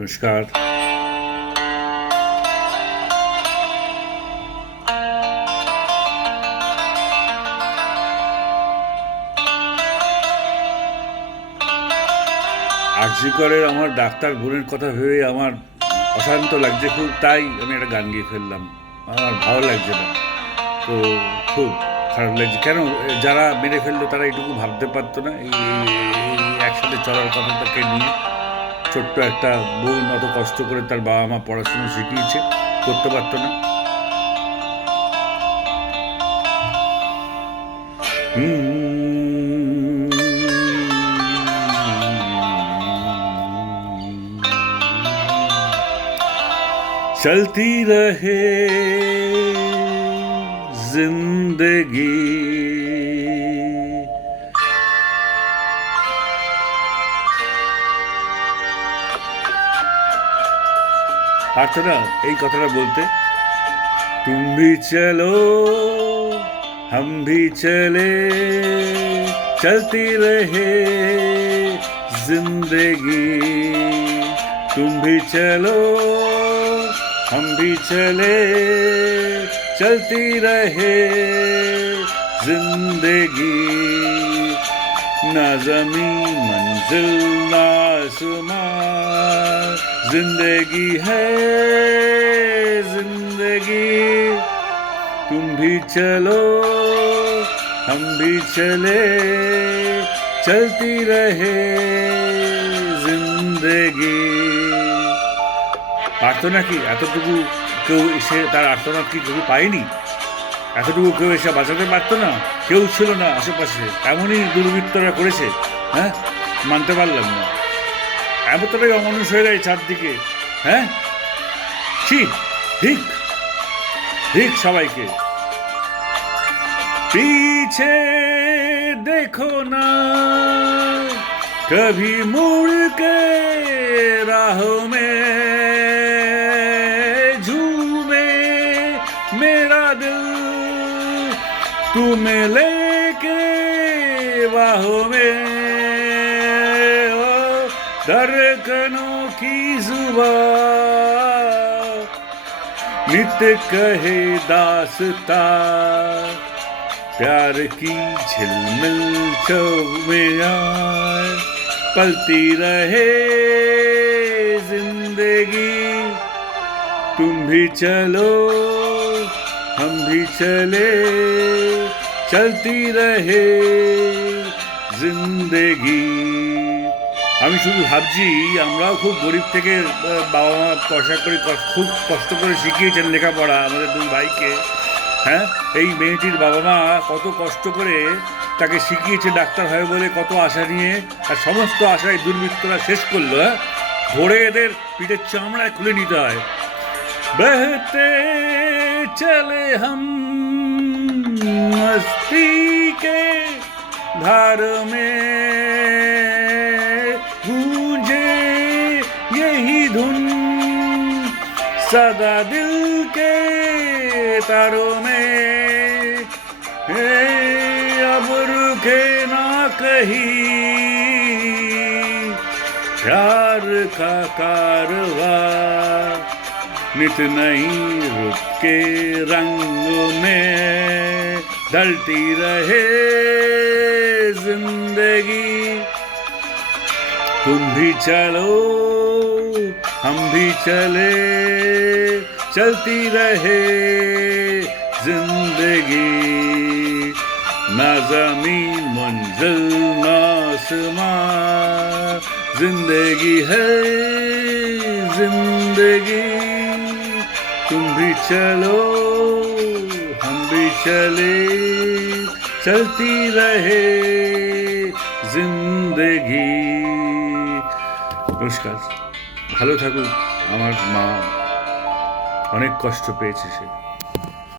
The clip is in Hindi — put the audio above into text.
নমস্কার। আরজি করের আমার ডাক্তার বোনের কথা ভেবে আমার অশান্ত লাগছে খুব, তাই আমি একটা গান গেয়ে ফেললাম। আমার ভালো লাগছে না তো, খুব খারাপ লাগছে। কেন যারা মেরে ফেললো তারা এটুকু ভাবতে পারতো না এই একসাথে চলার কথাটাকে নিয়ে? ছোট্ট একটা বোন অত কষ্ট করে তার বাবা মা পড়াশুনো শিখিয়েছে, করতে পারতো না? चलती रहे जिंदगी, পারতো না এই কথাটা বলতে? तुम भी चलो हम भी चले, चलती रहे जिंदगी। तुम भी चलो हम भी चले, चलती रहे जिंदगी। ना ज़मीन मंजिल ना आसमां, जिंदगी है जिंदगी। तुम भी चलो हम भी चले, चलती रहे जिंदगी। পারতো নাকি এতটুকু? কেউ এসে তার আর্তনাদ কি কেউ পায়নি? এতটুকু কেউ এসে বাঁচাতে পারতো না? কেউ ছিল না আশেপাশে, এমনই দুর্বৃত্তরা করেছে। হ্যাঁ, মানতে পারলাম না। এতটাই অমানুষ হয়ে যায় চারদিকে। হ্যাঁ, ঠিক ঠিক ঠিক সবাইকে। पीछे देखो ना कभी मुड़ के, राहों में झूमे मेरा दिल, तुम्हें लेके बाहों में। ओ धड़कनों की जुबान नित कहे दास्तां, प्यार की झिलमिल में पलती रहे जिंदगी। तुम भी चलो हम भी चले, चलती रहे जिंदगी। আমি শুধু ভাবছি, আমরাও খুব গরিব থেকে বাবা মা পয়সা করে খুব কষ্ট করে শিখিয়েছেন লেখাপড়া আমাদের দুই ভাইকে। হ্যাঁ, এই মেয়েটির বাবা মা কত কষ্ট করে তাকে শিখিয়েছে ডাক্তার হয় বলে, কত আশা নিয়ে, আর সমস্ত আশায় দুর্বৃত্তরা শেষ করলো। হ্যাঁ, ধরে এদের পিঠের চামড়ায় খুলে নিতে হয়। বহতে চলে हम मस्ती के धार में, गूंजे यही धुन सदा दिल के तारों में। अब रुके ना कहीं प्यार का कारवां, नित नई रुत के रंगों में ढलती रहे जिंदगी। तुम भी चलो हम भी चले, चलती रहे जिंदगी। ना ज़मीन मंजिल ना आसमां, जिंदगी है जिंदगी। तुम भी चलो हम भी चले, चलती रहे जिंदगी। নমস্কার। ভালো থাকুক আমার মা, অনেক কষ্ট পেয়েছে সে।